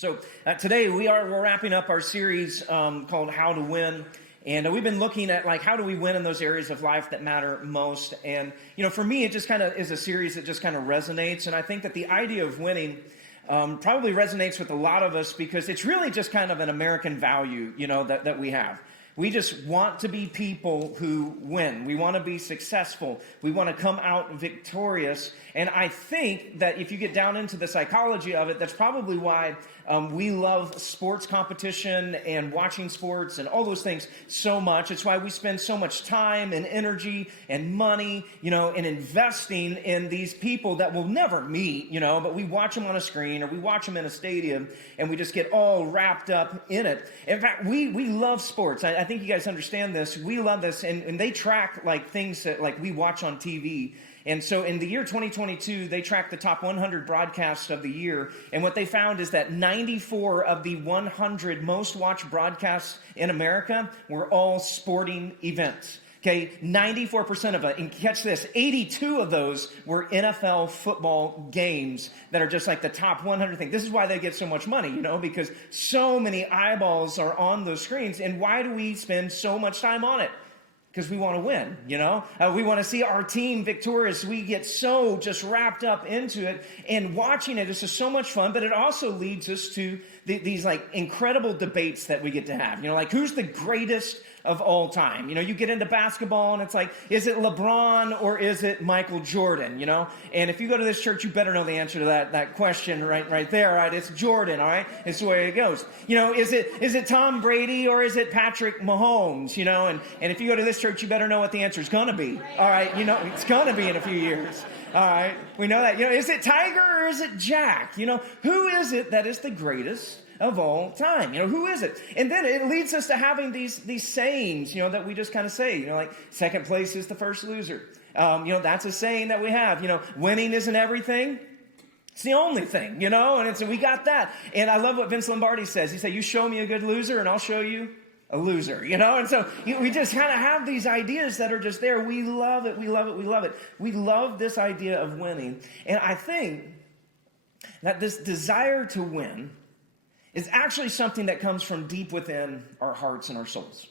Today we're wrapping up our series called How to Win. And we've been looking at how do we win in those areas of life that matter most. And, for me, it just kind of is a series that just kind of resonates. And I think that the idea of winning probably resonates with a lot of us because it's really just kind of an American value, that we have. We just want to be people who win. We want to be successful. We want to come out victorious. And I think that if you get down into the psychology of it, that's probably why we love sports competition and watching sports and all those things so much. It's why we spend so much time and energy and money, and investing in these people that we'll never meet, but we watch them on a screen or we watch them in a stadium and we just get all wrapped up in it. In fact, we love sports. I think you guys understand this. We love this, and they track things that we watch on TV. And so in the year 2022, they tracked the top 100 broadcasts of the year. And what they found is that 94 of the 100 most watched broadcasts in America were all sporting events. Okay, 94% of it. And catch this, 82 of those were NFL football games that are just the top 100 thing. This is why they get so much money, because so many eyeballs are on those screens. And why do we spend so much time on it? Because we want to win, we want to see our team victorious. We get so just wrapped up into it, and watching it is just so much fun, but it also leads us to these incredible debates that we get to have. Who's the greatest of all time? You get into basketball and it's is it LeBron or is it Michael Jordan? And if you go to this church, you better know the answer to that question right there, right? It's Jordan, all right? It's the way it goes. Is it Tom Brady or is it Patrick Mahomes? And if you go to this church, you better know what the answer is going to be. All right, it's going to be in a few years. All right, we know that. Is it Tiger or is it Jack? Who is it that is the greatest of all time? Who is it? And then it leads us to having these sayings, that we just kind of say, second place is the first loser. That's a saying that we have. Winning isn't everything. It's the only thing, and we got that. And I love what Vince Lombardi says. He said, you show me a good loser and I'll show you a loser, and so we just kind of have these ideas that are just there. We love it. We love it. We love it. We love this idea of winning. And I think that this desire to win is actually something that comes from deep within our hearts and our souls.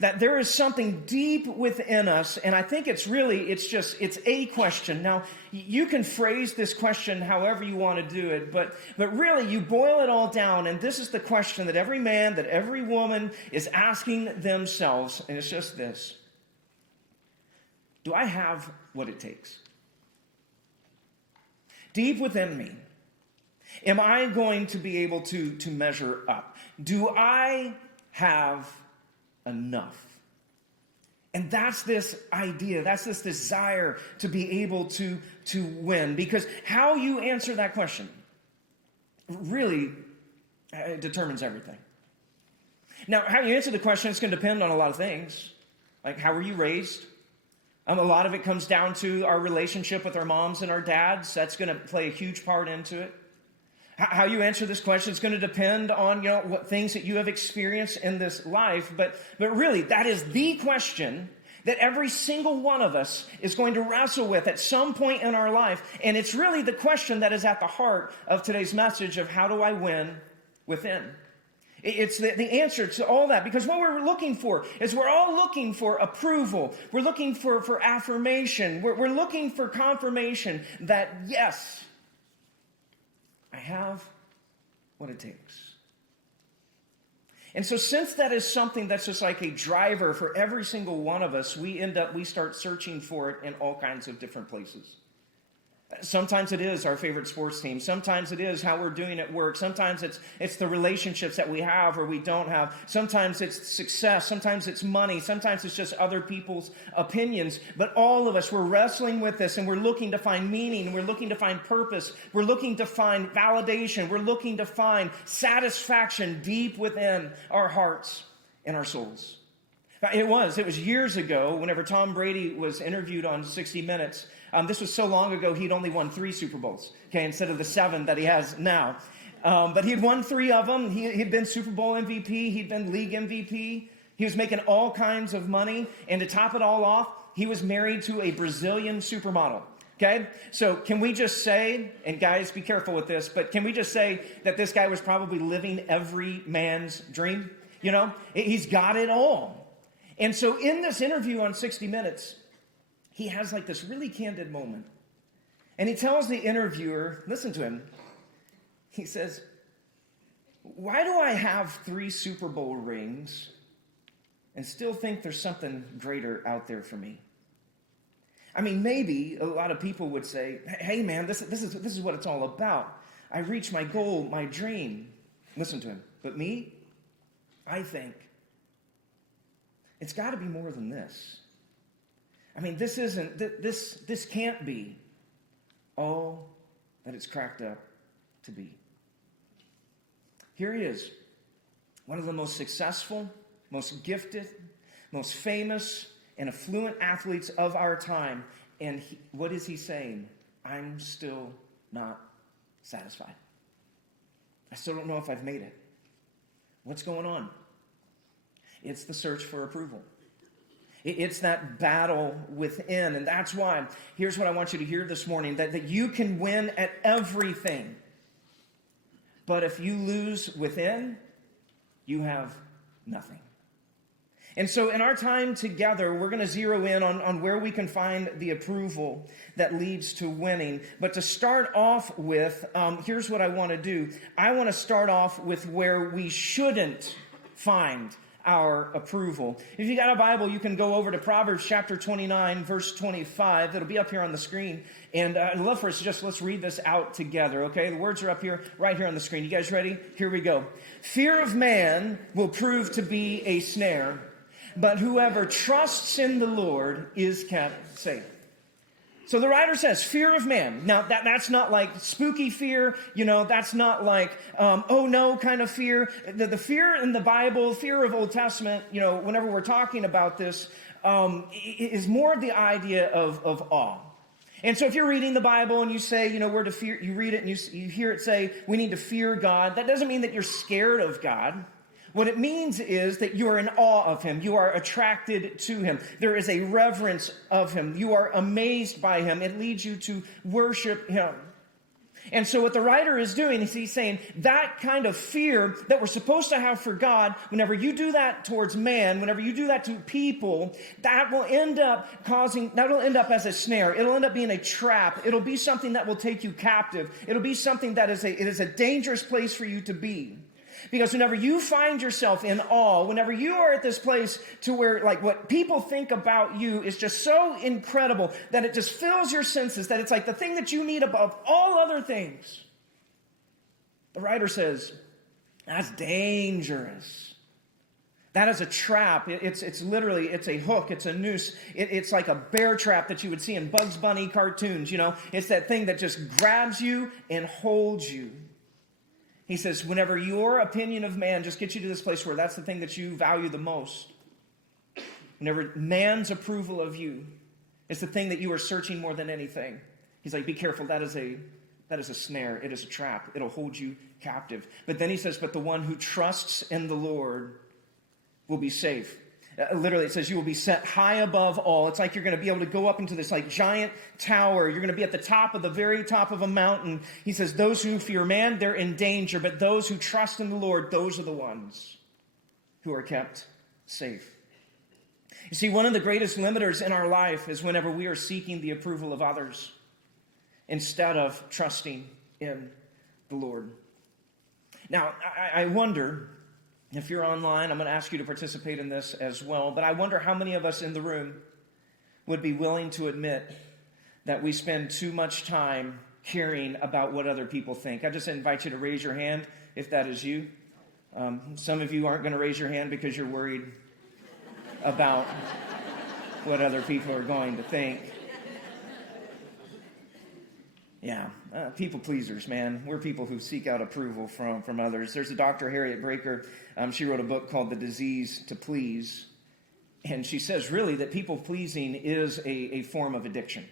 That there is something deep within us, and I think it's a question. Now, you can phrase this question however you want to do it, but really you boil it all down, and this is the question that every man, that every woman is asking themselves, and it's just this. Do I have what it takes? Deep within me, am I going to be able to measure up? Do I have enough? And that's this idea, that's this desire to be able to win. Because how you answer that question really determines everything. Now, how you answer the question is going to depend on a lot of things. Like, how were you raised? A lot of it comes down to our relationship with our moms and our dads. That's going to play a huge part into it. How you answer this question is going to depend on, what things that you have experienced in this life. But really, that is the question that every single one of us is going to wrestle with at some point in our life. And it's really the question that is at the heart of today's message of how do I win within? It's the answer to all that, because what we're looking for is we're all looking for approval. We're looking for affirmation. We're looking for confirmation that, yes, I have what it takes. And so since that is something that's just like a driver for every single one of us, we start searching for it in all kinds of different places. Sometimes it is our favorite sports team. Sometimes it is how we're doing at work. Sometimes it's the relationships that we have or we don't have. Sometimes it's success. Sometimes it's money. Sometimes it's just other people's opinions. But all of us, we're wrestling with this, and we're looking to find meaning. We're looking to find purpose. We're looking to find validation. We're looking to find satisfaction deep within our hearts and our souls. It was years ago whenever Tom Brady was interviewed on 60 Minutes. This was so long ago, he'd only won 3 Super Bowls, instead of the 7 that he has now. But he'd won 3 of them. He'd been Super Bowl MVP. He'd been league MVP. He was making all kinds of money. And to top it all off, he was married to a Brazilian supermodel. Okay? So can we just say, and guys, be careful with this, but can we just say that this guy was probably living every man's dream? You know, he's got it all. And so in this interview on 60 Minutes, he has like this really candid moment. And he tells the interviewer, listen to him, he says, why do I have 3 Super Bowl rings and still think there's something greater out there for me? I mean, maybe a lot of people would say, hey man, this is what it's all about. I reached my goal, my dream. Listen to him. But me, I think it's got to be more than this. I mean, this can't be all that it's cracked up to be. Here he is, one of the most successful, most gifted, most famous, and affluent athletes of our time. And what is he saying? I'm still not satisfied. I still don't know if I've made it. What's going on? It's the search for approval. It's that battle within. And that's why, here's what I want you to hear this morning, that you can win at everything. But if you lose within, you have nothing. And so in our time together, we're going to zero in on where we can find the approval that leads to winning. But to start off with, here's what I want to do. I want to start off with where we shouldn't find our approval. If you got a Bible, you can go over to Proverbs chapter 29, verse 25. It'll be up here on the screen. And I'd love for us to let's read this out together, okay? The words are up here, right here on the screen. You guys ready? Here we go. Fear of man will prove to be a snare, but whoever trusts in the Lord is kept safe. So the writer says, fear of man. Now, that's not like spooky fear. You know, that's not like, oh no kind of fear. The fear in the Bible, fear of Old Testament, you know, whenever we're talking about this, is more of the idea of awe. And so if you're reading the Bible and you say, you know, we're to fear, you read it and you hear it say, we need to fear God. That doesn't mean that you're scared of God. What it means is that you are in awe of him. You are attracted to him. There is a reverence of him. You are amazed by him. It leads you to worship him. And so what the writer is doing is he's saying that kind of fear that we're supposed to have for God, whenever you do that towards man, whenever you do that to people, that'll end up as a snare. It'll end up being a trap. It'll be something that will take you captive. It'll be something that it is a dangerous place for you to be. Because whenever you find yourself in awe, whenever you are at this place to where like what people think about you is just so incredible that it just fills your senses, that it's like the thing that you need above all other things. The writer says, that's dangerous. That is a trap. It's literally, it's a hook. It's a noose. It's like a bear trap that you would see in Bugs Bunny cartoons, you know. It's that thing that just grabs you and holds you. He says, whenever your opinion of man just gets you to this place where that's the thing that you value the most, whenever man's approval of you is the thing that you are searching more than anything, he's like, be careful, that is a snare, it is a trap, it'll hold you captive. But then he says, but the one who trusts in the Lord will be safe. Literally, it says you will be set high above all. It's like you're going to be able to go up into this like giant tower. You're going to be at the top of the very top of a mountain. He says those who fear man, they're in danger. But those who trust in the Lord, those are the ones who are kept safe. You see, one of the greatest limiters in our life is whenever we are seeking the approval of others instead of trusting in the Lord. Now, I wonder, if you're online, I'm going to ask you to participate in this as well. But I wonder how many of us in the room would be willing to admit that we spend too much time caring about what other people think. I just invite you to raise your hand if that is you. Some of you aren't going to raise your hand because you're worried about what other people are going to think. Yeah, people pleasers, man. We're people who seek out approval from others. There's a Dr. Harriet Breaker. She wrote a book called The Disease to Please. And she says, really, that people pleasing is a form of addiction.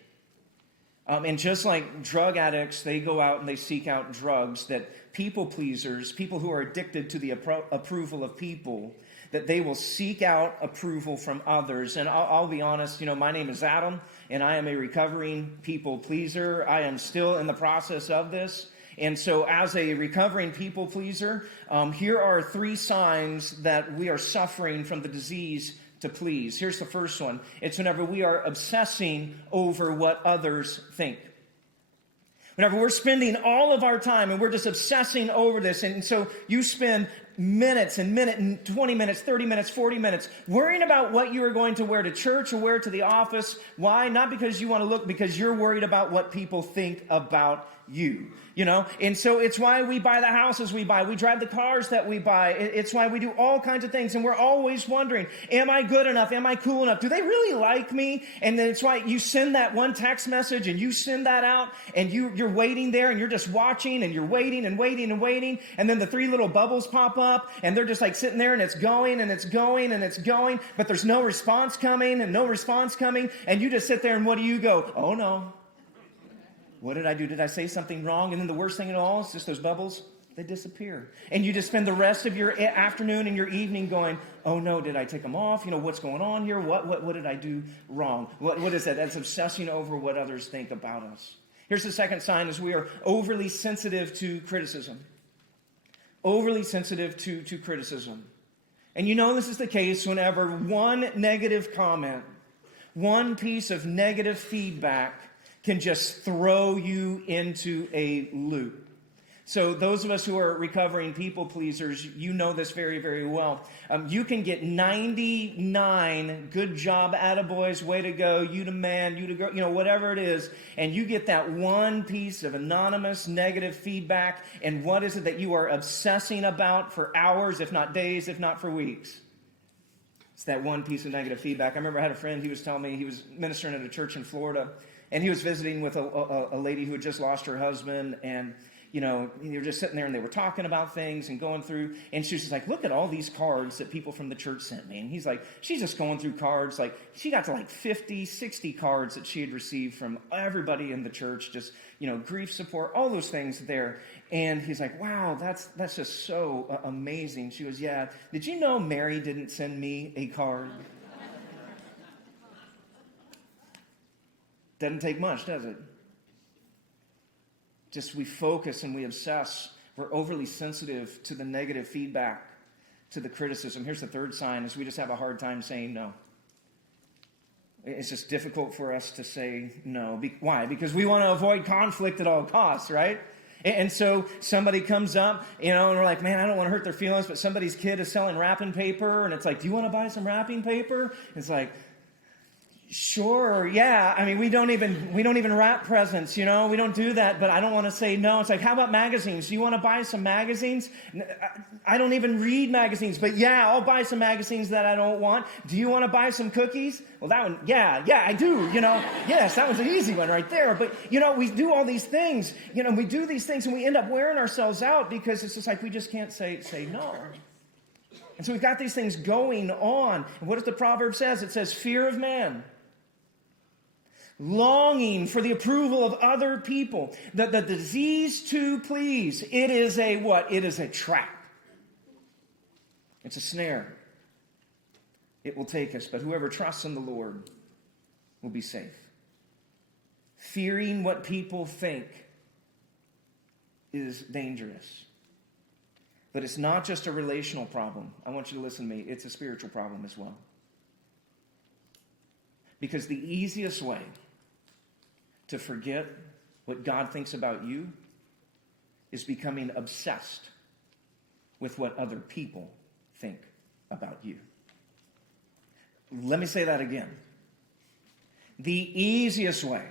And just like drug addicts, they go out and they seek out drugs, that people pleasers, people who are addicted to the approval of people, that they will seek out approval from others. And I'll be honest, my name is Adam, and I am a recovering people pleaser. I am still in the process of this. And so as a recovering people pleaser, here are 3 signs that we are suffering from the disease to please. Here's the first one. It's whenever we are obsessing over what others think. Whenever we're spending all of our time and we're just obsessing over this, and so you spend minutes and 20 minutes, 30 minutes, 40 minutes worrying about what you are going to wear to church or wear to the office. Why? Not because you want to look, because you're worried about what people think about you. And so it's why we buy the houses we buy. We drive the cars that we buy. It's why we do all kinds of things. And we're always wondering, am I good enough? Am I cool enough? Do they really like me? And then it's why you send that one text message and you send that out and you're waiting there and you're just watching and you're waiting and waiting and waiting. And then the 3 little bubbles pop up and they're just like sitting there and it's going and it's going and it's going. But there's no response coming and no response coming. And you just sit there and what do you go? Oh no. What did I do? Did I say something wrong? And then the worst thing of all is just those bubbles, they disappear. And you just spend the rest of your afternoon and your evening going, oh no, did I take them off? What's going on here? What did I do wrong? What is that? That's obsessing over what others think about us. Here's the second sign is we are overly sensitive to criticism. Overly sensitive to criticism. And this is the case whenever one negative comment, one piece of negative feedback can just throw you into a loop. So those of us who are recovering people pleasers, you know this very, very well. You can get 99 good job, attaboys, way to go, you the man, you the girl, whatever it is. And you get that one piece of anonymous negative feedback. And what is it that you are obsessing about for hours, if not days, if not for weeks? It's that one piece of negative feedback. I remember I had a friend, he was telling me he was ministering at a church in Florida. And he was visiting with a lady who had just lost her husband. And, they were just sitting there and they were talking about things and going through. And she was just like, look at all these cards that people from the church sent me. And he's like, she's just going through cards. Like, she got to like 50, 60 cards that she had received from everybody in the church. Just, grief support, all those things there. And he's like, wow, that's just so amazing. She goes, yeah. Did you know Mary didn't send me a card? Doesn't take much, does it? Just we focus and we obsess. We're overly sensitive to the negative feedback, to the criticism. Here's the third sign is we just have a hard time saying no. It's just difficult for us to say no. Why? Because we want to avoid conflict at all costs, right? And so somebody comes up, and we're like, man, I don't want to hurt their feelings, but somebody's kid is selling wrapping paper, and it's like, do you want to buy some wrapping paper? It's like, sure, yeah. I mean, we don't even wrap presents, we don't do that, but I don't want to say no. It's like, how about magazines? Do you want to buy some magazines? I don't even read magazines, but yeah, I'll buy some magazines that I don't want. Do you want to buy some cookies? Well, that one, yeah, I do, yes, that was an easy one right there. But, we do all these things, we do these things and we end up wearing ourselves out because it's just like, we just can't say no. And so we've got these things going on. And what does the proverb says? It says, fear of man. Longing for the approval of other people. The disease to please. It is a what? It is a trap. It's a snare. It will take us. But whoever trusts in the Lord will be safe. Fearing what people think is dangerous. But it's not just a relational problem. I want you to listen to me. It's a spiritual problem as well. Because the easiest way to forget what God thinks about you is becoming obsessed with what other people think about you. Let me say that again. The easiest way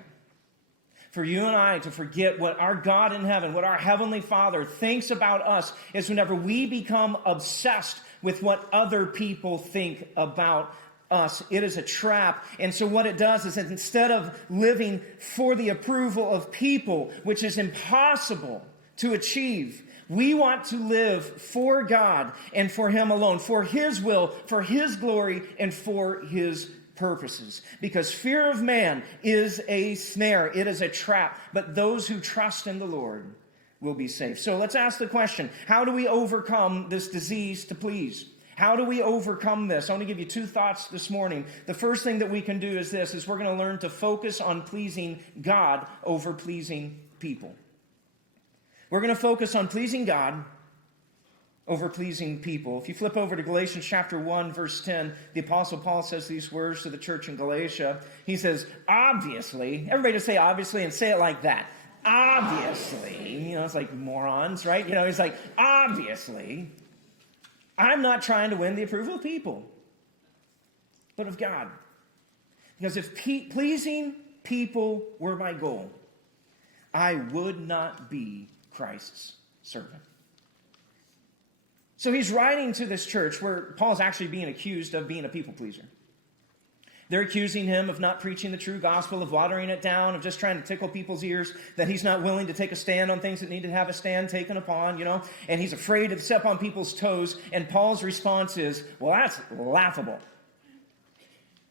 for you and I to forget what our God in heaven, what our Heavenly Father thinks about us is whenever we become obsessed with what other people think about us. It is a trap. And so what it does is that instead of living for the approval of people, which is impossible to achieve, we want to live for God and for Him alone, for His will, for His glory, and for His purposes. Because fear of man is a snare. It is a trap. But those who trust in the Lord will be safe. So let's ask the question, how do we overcome this disease to please? How do we overcome this? I want to give you two thoughts this morning. The first thing that we can do is this, is we're going to learn to focus on pleasing God over pleasing people. We're going to focus on pleasing God over pleasing people. If you flip over to Galatians chapter 1, verse 10, the Apostle Paul says these words to the church in Galatia. He says, obviously, everybody just say obviously and say it like that. Obviously, it's like morons, right? He's like, obviously, I'm not trying to win the approval of people, but of God. Because if pleasing people were my goal, I would not be Christ's servant. So he's writing to this church where Paul's actually being accused of being a people pleaser. They're accusing him of not preaching the true gospel, of watering it down, of just trying to tickle people's ears, that he's not willing to take a stand on things that need to have a stand taken upon, and he's afraid to step on people's toes. And Paul's response is, well, that's laughable.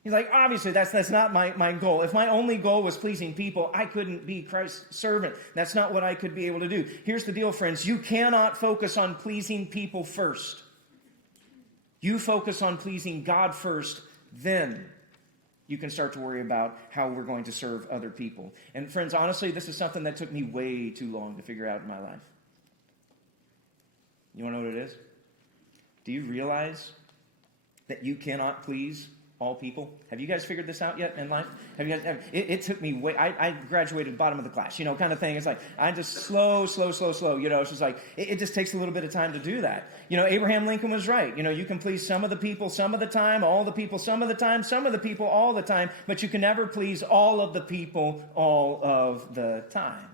He's like, obviously, that's not my goal. If my only goal was pleasing people, I couldn't be Christ's servant. That's not what I could be able to do. Here's the deal, friends. You cannot focus on pleasing people first. You focus on pleasing God first, then you can start to worry about how we're going to serve other people. And friends, honestly, this is something that took me way too long to figure out in my life. You want to know what it is? Do you realize that you cannot please all people? Have you guys figured this out yet in life? It took me way, I graduated bottom of the class, kind of thing. It's like, I just slow. It's just like, it just takes a little bit of time to do that. Abraham Lincoln was right. You can please some of the people some of the time, all the people some of the time, some of the people all the time, but you can never please all of the people all of the time.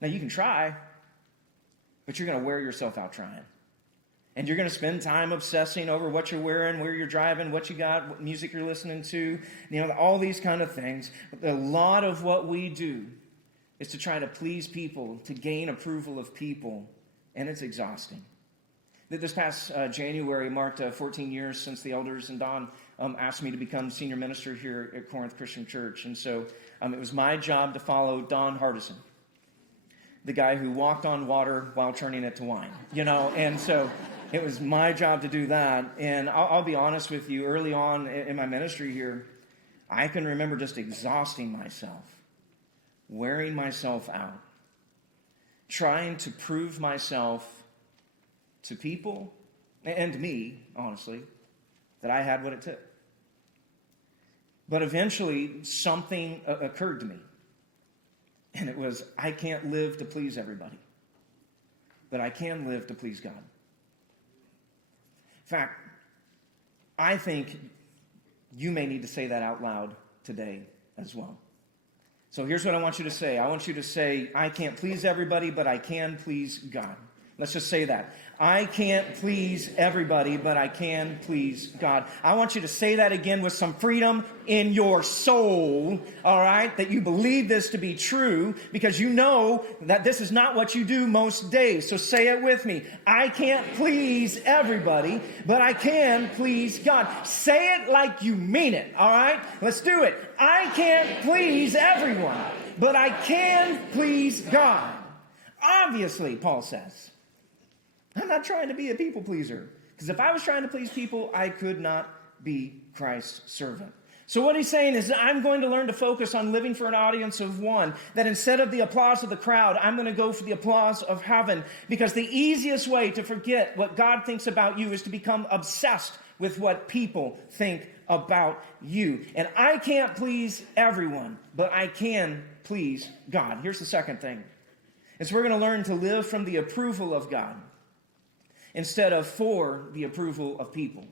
Now you can try, but you're going to wear yourself out trying. And you're going to spend time obsessing over what you're wearing, where you're driving, what you got, what music you're listening to, all these kind of things. But a lot of what we do is to try to please people, to gain approval of people, and it's exhausting. This past January marked 14 years since the elders and Don asked me to become senior minister here at Corinth Christian Church. And so it was my job to follow Don Hardison, the guy who walked on water while turning it to wine, and so it was my job to do that. And I'll be honest with you, early on in my ministry here, I can remember just exhausting myself, wearing myself out, trying to prove myself to people and me, honestly, that I had what it took. But eventually, something occurred to me. And it was, I can't live to please everybody, but I can live to please God. In fact, I think you may need to say that out loud today as well. So here's what I want you to say. I want you to say, I can't please everybody, but I can please God. Let's just say that. I can't please everybody, but I can please God. I want you to say that again with some freedom in your soul, all right? That you believe this to be true because you know that this is not what you do most days. So say it with me. I can't please everybody, but I can please God. Say it like you mean it, all right? Let's do it. I can't please everyone, but I can please God. Obviously, Paul says, I'm not trying to be a people pleaser. Because if I was trying to please people, I could not be Christ's servant. So what he's saying is, I'm going to learn to focus on living for an audience of one. That instead of the applause of the crowd, I'm going to go for the applause of heaven. Because the easiest way to forget what God thinks about you is to become obsessed with what people think about you. And I can't please everyone, but I can please God. Here's the second thing. Is we're going to learn to live from the approval of God instead of for the approval of people.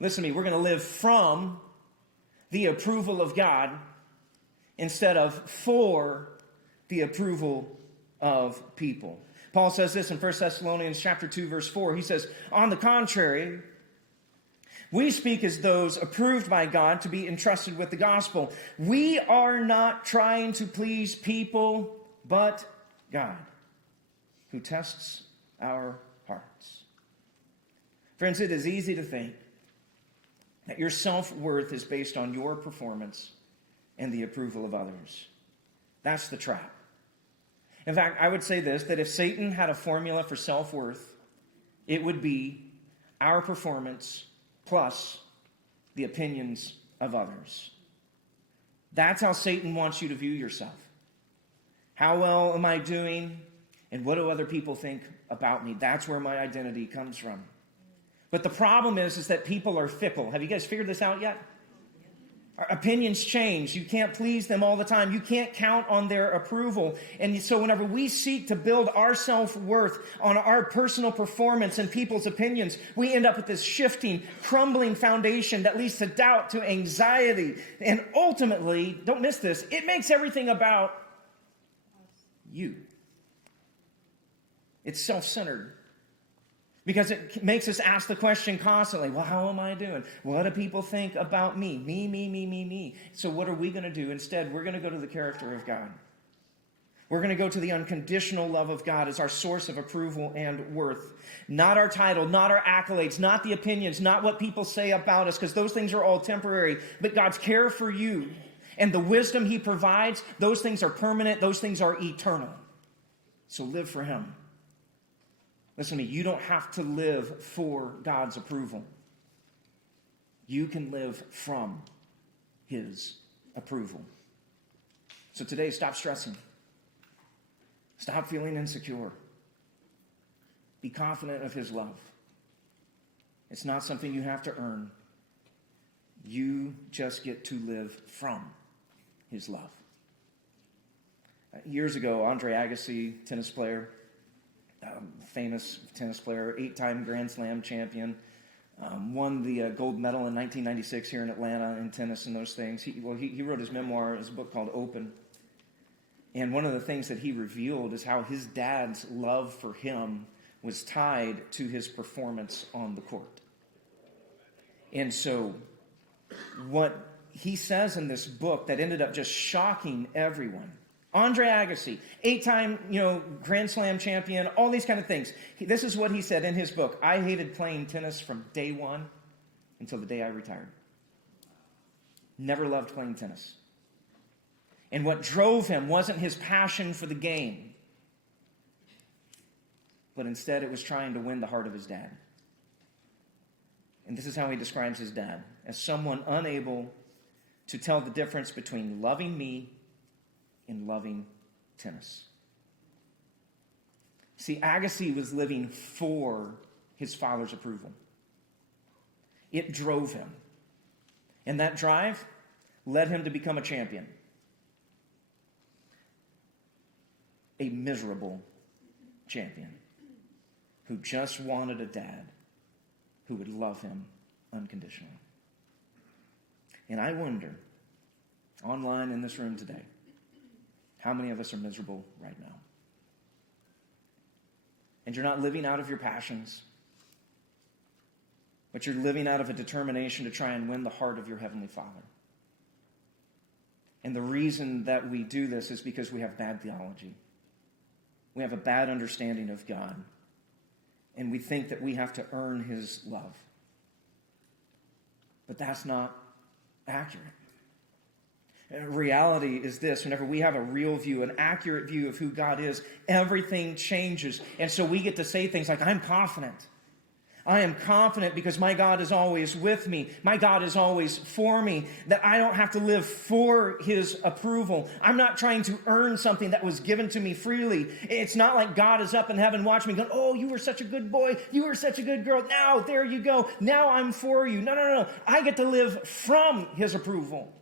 Listen to me, we're going to live from the approval of God instead of for the approval of people. Paul says this in 1 Thessalonians chapter 2, verse 4. He says, on the contrary, we speak as those approved by God to be entrusted with the gospel. We are not trying to please people, but God, who tests our hearts. Friends, it is easy to think that your self-worth is based on your performance and the approval of others. That's the trap. In fact, I would say this, that if Satan had a formula for self-worth, it would be, our performance plus the opinions of others. That's how Satan wants you to view yourself. How well am I doing? And what do other people think about me? That's where my identity comes from. But the problem is that people are fickle. Have you guys figured this out yet? Our opinions change. You can't please them all the time. You can't count on their approval. And so whenever we seek to build our self-worth on our personal performance and people's opinions, we end up with this shifting, crumbling foundation that leads to doubt, to anxiety. And ultimately, don't miss this, it makes everything about you. It's self-centered. Because it makes us ask the question constantly, well, how am I doing? What do people think about me? Me. So what are we going to do? Instead, we're going to go to the character of God. We're going to go to the unconditional love of God as our source of approval and worth. Not our title, not our accolades, not the opinions, not what people say about us, because those things are all temporary. But God's care for you and the wisdom He provides, those things are permanent, those things are eternal. So live for Him. Listen to me, you don't have to live for God's approval. You can live from His approval. So today, stop stressing. Stop feeling insecure. Be confident of His love. It's not something you have to earn. You just get to live from His love. Years ago, Andre Agassi, tennis player, famous tennis player, 8-time Grand Slam champion, won the gold medal in 1996 here in Atlanta in tennis and those things. He wrote his memoir, his book called Open. And one of the things that he revealed is how his dad's love for him was tied to his performance on the court. And so what he says in this book that ended up just shocking everyone, Andre Agassi, 8-time, Grand Slam champion, all these kind of things. This is what he said in his book. I hated playing tennis from day one until the day I retired. Never loved playing tennis. And what drove him wasn't his passion for the game, but instead it was trying to win the heart of his dad. And this is how he describes his dad: as someone unable to tell the difference between loving me in loving tennis. See, Agassi was living for his father's approval. It drove him. And that drive led him to become a champion. A miserable champion who just wanted a dad who would love him unconditionally. And I wonder, online in this room today, how many of us are miserable right now? And you're not living out of your passions, but you're living out of a determination to try and win the heart of your Heavenly Father. And the reason that we do this is because we have bad theology. We have a bad understanding of God. And we think that we have to earn His love. But that's not accurate. Reality is this: whenever we have a real view, an accurate view of who God is, everything changes. And so we get to say things like, I'm confident. I am confident because my God is always with me. My God is always for me. That I don't have to live for His approval. I'm not trying to earn something that was given to me freely. It's not like God is up in heaven watching me going, oh, you were such a good boy. You were such a good girl. Now, there you go. Now I'm for you. No. I get to live from His approval.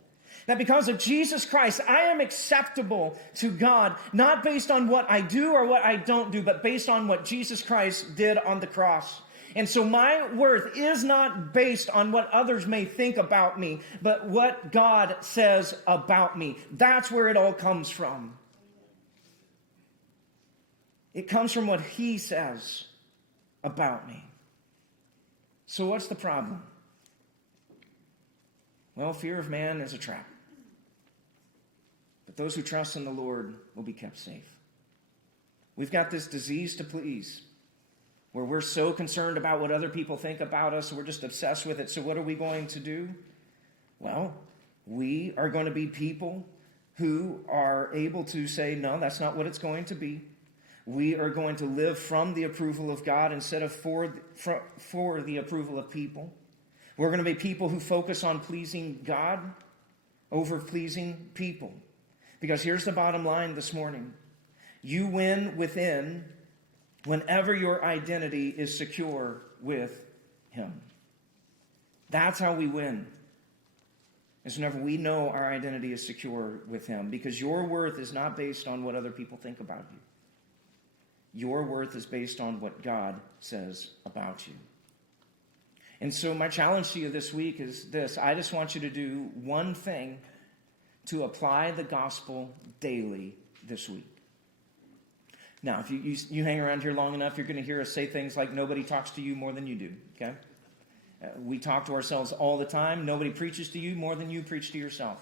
That because of Jesus Christ, I am acceptable to God, not based on what I do or what I don't do, but based on what Jesus Christ did on the cross. And so my worth is not based on what others may think about me, but what God says about me. That's where it all comes from. It comes from what He says about me. So what's the problem? Well, fear of man is a trap. But those who trust in the Lord will be kept safe. We've got this disease to please, where we're so concerned about what other people think about us, we're just obsessed with it. So what are we going to do? Well, we are going to be people who are able to say, no, that's not what it's going to be. We are going to live from the approval of God instead of for the approval of people. We're going to be people who focus on pleasing God over pleasing people. Because here's the bottom line this morning. You win within whenever your identity is secure with Him. That's how we win. Is whenever we know our identity is secure with Him. Because your worth is not based on what other people think about you. Your worth is based on what God says about you. And so my challenge to you this week is this. I just want you to do one thing to apply the gospel daily this week. Now, if you hang around here long enough, you're going to hear us say things like, nobody talks to you more than you do, okay? We talk to ourselves all the time. Nobody preaches to you more than you preach to yourself.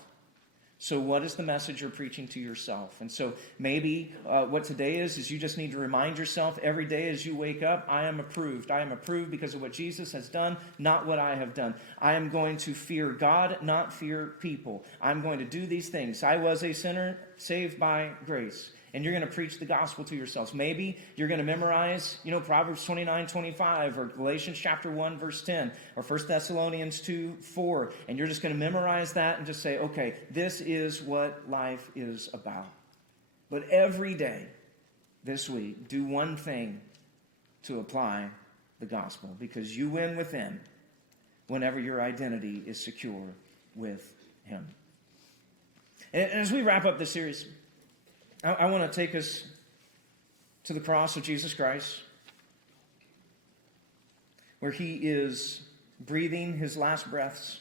So what is the message you're preaching to yourself? And so maybe what today is you just need to remind yourself every day as you wake up, I am approved. I am approved because of what Jesus has done, not what I have done. I am going to fear God, not fear people. I'm going to do these things. I was a sinner saved by grace. And you're going to preach the gospel to yourselves. Maybe you're going to memorize, Proverbs 29:25 or Galatians chapter 1, verse 10 or 1 Thessalonians 2:4. And you're just going to memorize that and just say, okay, this is what life is about. But every day this week, do one thing to apply the gospel because you win within whenever your identity is secure with Him. And as we wrap up this series, I want to take us to the cross of Jesus Christ, where He is breathing His last breaths.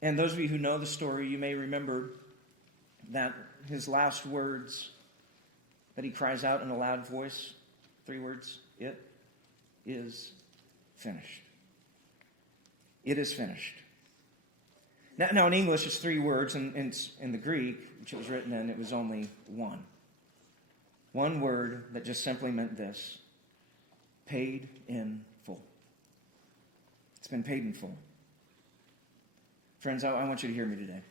And those of you who know the story, you may remember that His last words that He cries out in a loud voice, 3 words, it is finished. It is finished. Now in English, it's 3 words, and in the Greek, which it was written in, it was only one. One word that just simply meant this: paid in full. It's been paid in full. Friends, I want you to hear me today.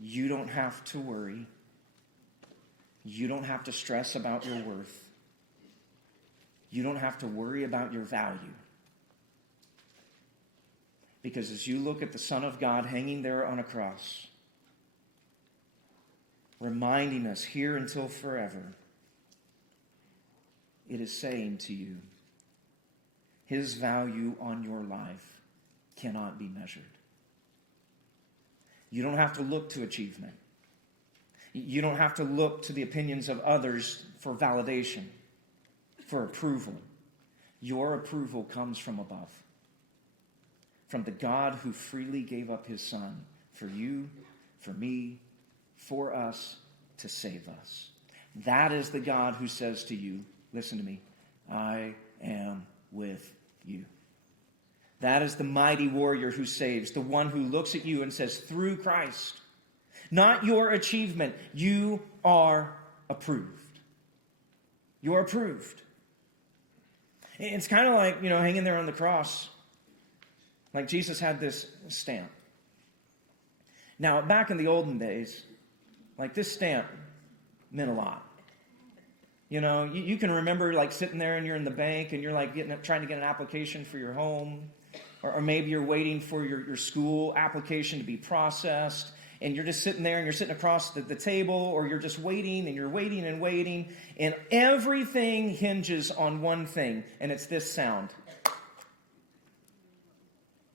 You don't have to worry. You don't have to stress about your worth. You don't have to worry about your value. Because as you look at the Son of God hanging there on a cross, reminding us here until forever, it is saying to you, His value on your life cannot be measured. You don't have to look to achievement. You don't have to look to the opinions of others for validation, for approval. Your approval comes from above. From the God who freely gave up His Son for you, for me, for us, to save us. That is the God who says to you, listen to me, I am with you. That is the mighty warrior who saves, the one who looks at you and says, through Christ, not your achievement, you are approved. You're approved. It's kind of like, hanging there on the cross. Like Jesus had this stamp. Now, back in the olden days, like this stamp meant a lot. You can remember like sitting there and you're in the bank and you're like trying to get an application for your home. Or maybe you're waiting for your school application to be processed. And you're just sitting there and you're sitting across the table, or you're just waiting and you're waiting and waiting. And everything hinges on one thing, and it's this sound.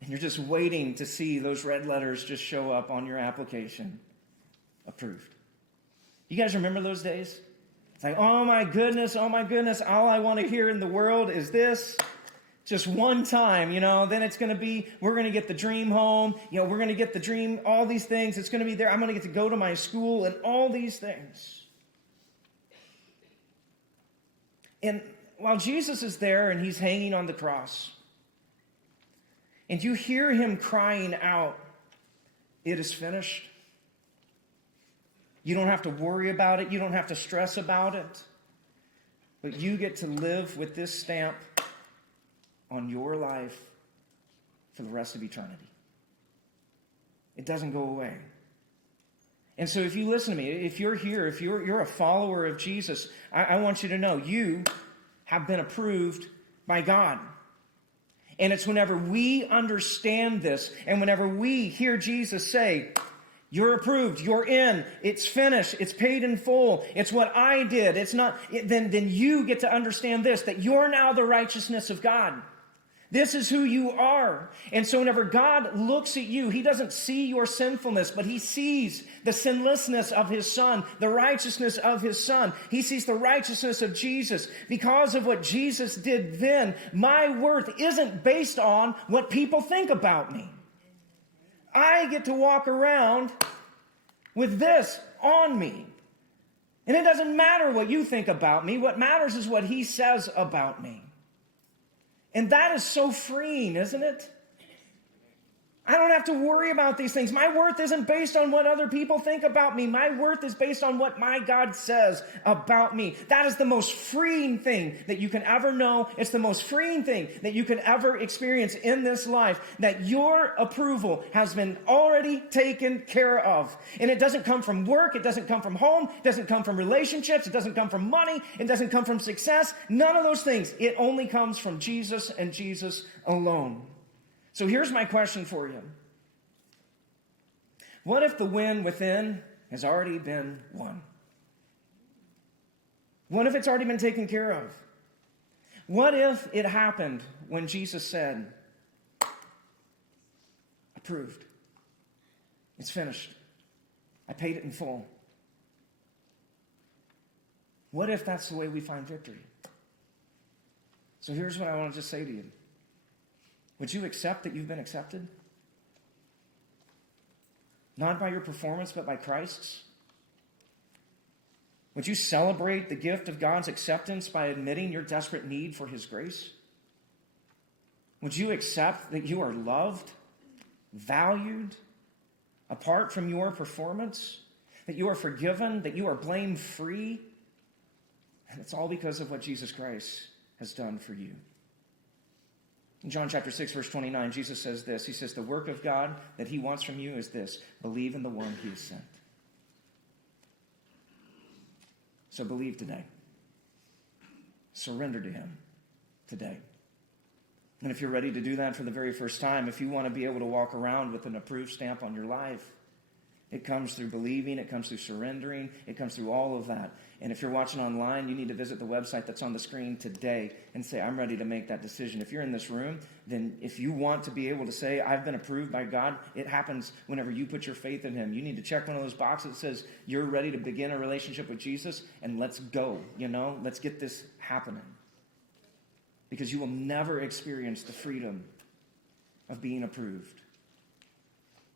And you're just waiting to see those red letters just show up on your application. Approved. You guys remember those days? It's like, oh my goodness, all I want to hear in the world is this. Just one time, then it's going to be, we're going to get the dream home. We're going to get the dream, all these things. It's going to be there. I'm going to get to go to my school and all these things. And while Jesus is there and He's hanging on the cross, and you hear Him crying out, it is finished. You don't have to worry about it. You don't have to stress about it. But you get to live with this stamp on your life for the rest of eternity. It doesn't go away. And so if you listen to me, if you're here, if you're a follower of Jesus, I want you to know you have been approved by God. And it's whenever we understand this and whenever we hear Jesus say, you're approved, you're in, it's finished, it's paid in full, it's what I did, it's not, then you get to understand this, that you're now the righteousness of God. This is who you are. And so whenever God looks at you, he doesn't see your sinfulness, but he sees the sinlessness of his Son, the righteousness of his Son. He sees the righteousness of Jesus. Because of what Jesus did then, my worth isn't based on what people think about me. I get to walk around with this on me. And it doesn't matter what you think about me. What matters is what he says about me. And that is so freeing, isn't it? I don't have to worry about these things. My worth isn't based on what other people think about me. My worth is based on what my God says about me. That is the most freeing thing that you can ever know. It's the most freeing thing that you can ever experience in this life, that your approval has been already taken care of. And it doesn't come from work. It doesn't come from home. It doesn't come from relationships. It doesn't come from money. It doesn't come from success. None of those things. It only comes from Jesus and Jesus alone. So here's my question for you. What if the win within has already been won? What if it's already been taken care of? What if it happened when Jesus said, approved, it's finished, I paid it in full? What if that's the way we find victory? So here's what I want to just say to you. Would you accept that you've been accepted? Not by your performance, but by Christ's? Would you celebrate the gift of God's acceptance by admitting your desperate need for his grace? Would you accept that you are loved, valued, apart from your performance? That you are forgiven, that you are blame-free? And it's all because of what Jesus Christ has done for you. In John chapter 6, verse 29, Jesus says this. He says, the work of God that he wants from you is this: believe in the one he has sent. So believe today. Surrender to him today. And if you're ready to do that for the very first time, if you want to be able to walk around with an approved stamp on your life, it comes through believing, it comes through surrendering, it comes through all of that. And if you're watching online, you need to visit the website that's on the screen today and say, I'm ready to make that decision. If you're in this room, then if you want to be able to say, I've been approved by God, it happens whenever you put your faith in him. You need to check one of those boxes that says, you're ready to begin a relationship with Jesus, and let's go, let's get this happening. Because you will never experience the freedom of being approved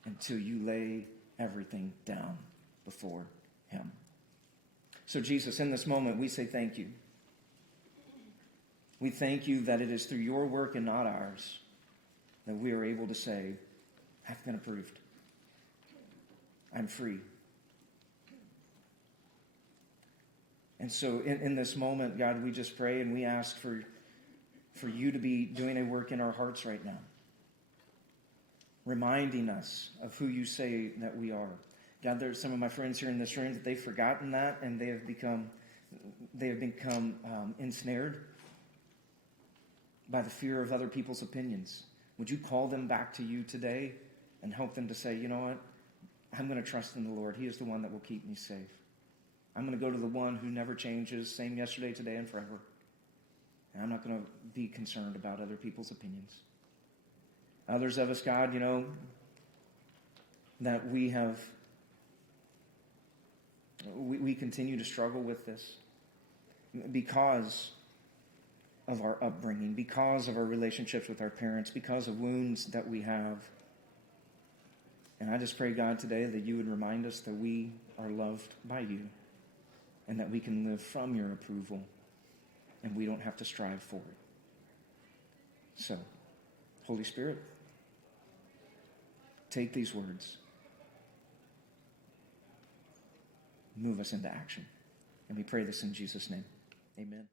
until you lay everything down before him. So Jesus, in this moment, we say thank you. We thank you that it is through your work and not ours that we are able to say, I've been approved. I'm free. And so in this moment, God, we just pray and we ask for you to be doing a work in our hearts right now, reminding us of who you say that we are. God, there's some of my friends here in this room that they've forgotten that, and they have become ensnared by the fear of other people's opinions. Would you call them back to you today and help them to say, you know what? I'm going to trust in the Lord. He is the one that will keep me safe. I'm going to go to the one who never changes, same yesterday, today, and forever. And I'm not going to be concerned about other people's opinions. Others of us, God, that we have, we continue to struggle with this because of our upbringing, because of our relationships with our parents, because of wounds that we have. And I just pray, God, today that you would remind us that we are loved by you and that we can live from your approval and we don't have to strive for it. So, Holy Spirit, take these words, move us into action. And we pray this in Jesus' name. Amen.